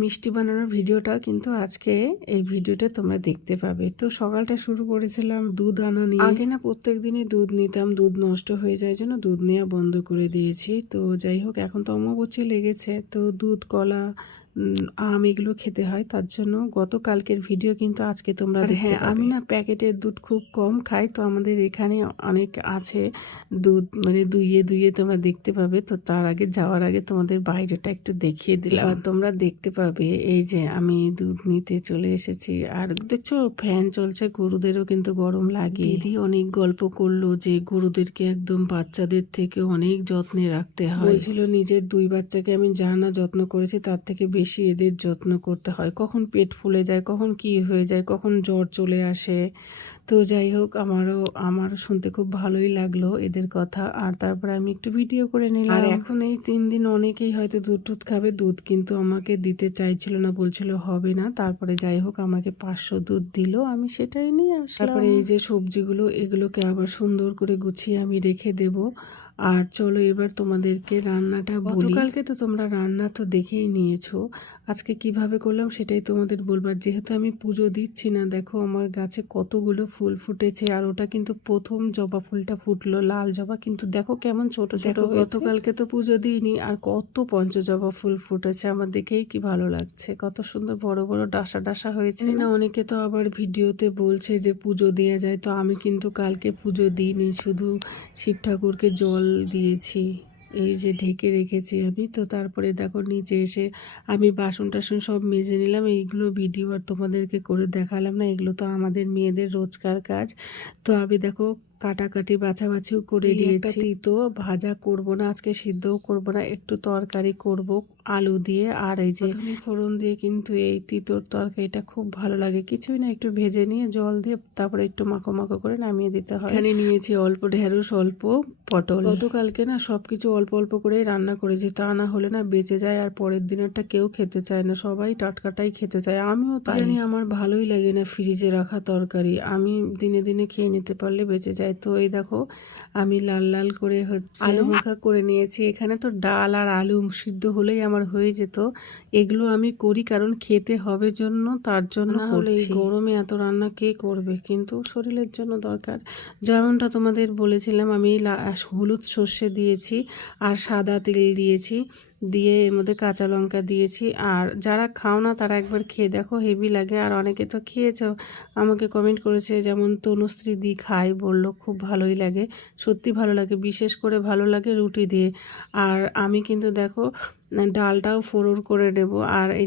মিষ্টি বানানোর ভিডিওটা কিন্তু আজকে এই ভিডিওতে তোমরা দেখতে পাবে। তো সকালটা শুরু করেছিলাম দুধ আনা নিয়ে। আগে না প্রত্যেক দিনই দুধ নিতাম, দুধ নষ্ট হয়ে যায় জন্য দুধ নেওয়া বন্ধ করে দিয়েছি। তো যাই হোক, এখন তো অমাবস্যা লেগেছে, তো দুধ, কলা, আম এগুলো খেতে হয়, তার জন্য গতকালকের ভিডিও কিন্তু আজকে তোমরা দেখতে পাবে। আমি না প্যাকেটের দুধ খুব কম খাই, তো আমাদের এখানে অনেক আছে দুধ, মানে দুইয়ে দুইয়ে তোমরা দেখতে পাবে। তো তার আগে যাওয়ার আগে তোমাদের বাইরেটা একটু দেখিয়ে দিলাম, তোমরা দেখতে পাবে। এই যে আমি দুধ নিতে চলে এসেছি, আর দেখছো ফ্যান চলছে, গরুদেরও কিন্তু গরম লাগে। দিদি অনেক গল্প করলো যে গরুদেরকে একদম বাচ্চাদের থেকে অনেক যত্নে রাখতে হয়। বলছিল নিজের 2 বাচ্চাকে আমি যা না যত্ন করেছি তার থেকে বেশি এদের যত্ন করতে হয়। কখন পেট ফুলে যায়, কখন কি হয়ে যায়, কখন জ্বর চলে আসে। তো যাই হোক, আমারও শুনতে খুব ভালোই লাগলো এদের কথা। আর তারপরে আমি একটু ভিডিও করে নিলাম। আর এখন এই 3 দিন অনেকেই হয়তো দুধ টুধ খাবে, দুধ কিন্তু আমাকে দিতে চাইছিল না, বলছিল হবে না। তারপরে যাই হোক আমাকে 500 দুধ দিল, আমি সেটাই নিয়ে আসলাম। তারপরে এই যে সবজিগুলো, এগুলোকে আবার সুন্দর করে গুছিয়ে আমি রেখে দেব। আর চলো এবার তোমাদেরকে রান্নাটা বলি। গতকালকে তো তোমরা রান্না তো দেখেই নিয়েছো, আজকে কিভাবে করলাম সেটাই তোমাদের বলবার। যেহেতু আমি পুজো দিচ্ছি না, দেখো আমার গাছে কতগুলো ফুল ফুটেছে, আর ওটা কিন্তু প্রথম জবা ফুলটা ফুটলো, লাল জবা, কিন্তু দেখো কেমন ছোট ছোট হয়েছে। গতকালকে তো পুজো দিইনি, আর কত পঞ্চজবা ফুল ফুটেছে, আমার দেখেই কি ভালো লাগছে, কত সুন্দর বড় বড় ডাসা ডাসা হয়েছে না। অনেকে তো আবার ভিডিওতে বলছে যে পুজো দেওয়া যায়, তো আমি কিন্তু কালকে পুজো দিইনি, শুধু শিব ঠাকুরকে জল দিয়েছি, এই যে ঢেকে রেখেছি আমি। তো তারপরে দেখো নিচে এসে আমি বাসন টাসন সব মেজে নিলাম। এইগুলো ভিডিও আর তোমাদেরকে করে দেখালাম না, এগুলো তো আমাদের মেয়েদের রোজকার কাজ। তো আমি দেখো কাটাকাটি বাছাবাছিও করে দিয়েছি। তিতো ভাজা করব না আজকে, সিদ্ধও করব না, একটু তরকারি করব আলু দিয়ে। আর এই যে ফোড়ন দিয়ে কিন্তু এই তিতোর তরকারিটা খুব ভালো লাগে। কিছুই না, একটু ভেজে নিয়ে জল দিয়ে তারপরে একটু মাখো মাখো করে নামিয়ে দিতে হয়। এখানে নিয়েছি অল্প ঢেঁড়স, অল্প পটল। গতকালকে না সবকিছু অল্প অল্প করে রান্না করেছি, তা না হলে না বেঁচে যায়, আর পরের দিনেরটা কেউ খেতে চায় না, সবাই টাটকাটাই খেতে চায়। আমিও তাই। জানি আমার ভালোই লাগে না ফ্রিজে রাখা তরকারি, আমি দিনে দিনে খেয়ে নিতে পারলে বেঁচে যায়। তো এই দেখো আমি লাল লাল করে আলু মাখা করে নিয়েছি। এখানে তো ডাল আর আলু সিদ্ধ হলেই আমার হয়ে যেত। এগুলো আমি করি কারণ খেতে হবে জন্য, তার জন্য করছি। গরমে এত রান্না কে করবে, কিন্তু শরীরের জন্য দরকার। যেমনটা তোমাদের বলেছিলাম, আমি হলুদ সর্ষে দিয়েছি আর সাদা তেল দিয়েছি, দিয়ে এর মধ্যে কাঁচা লঙ্কা দিয়েছি। আর যারা খাও না তারা একবার খেয়ে দেখো, হেভি লাগে। আর অনেকে তো খেয়েছো, আমাকে কমেন্ট করেছে, যেমন তনুশ্রী দি খাই, বললো খুব ভালোই লাগে। সত্যি ভালো লাগে, বিশেষ করে ভালো লাগে রুটি দিয়ে। আর আমি কিন্তু দেখো ডালটাও ফোড়ন করে নেবো। আর এই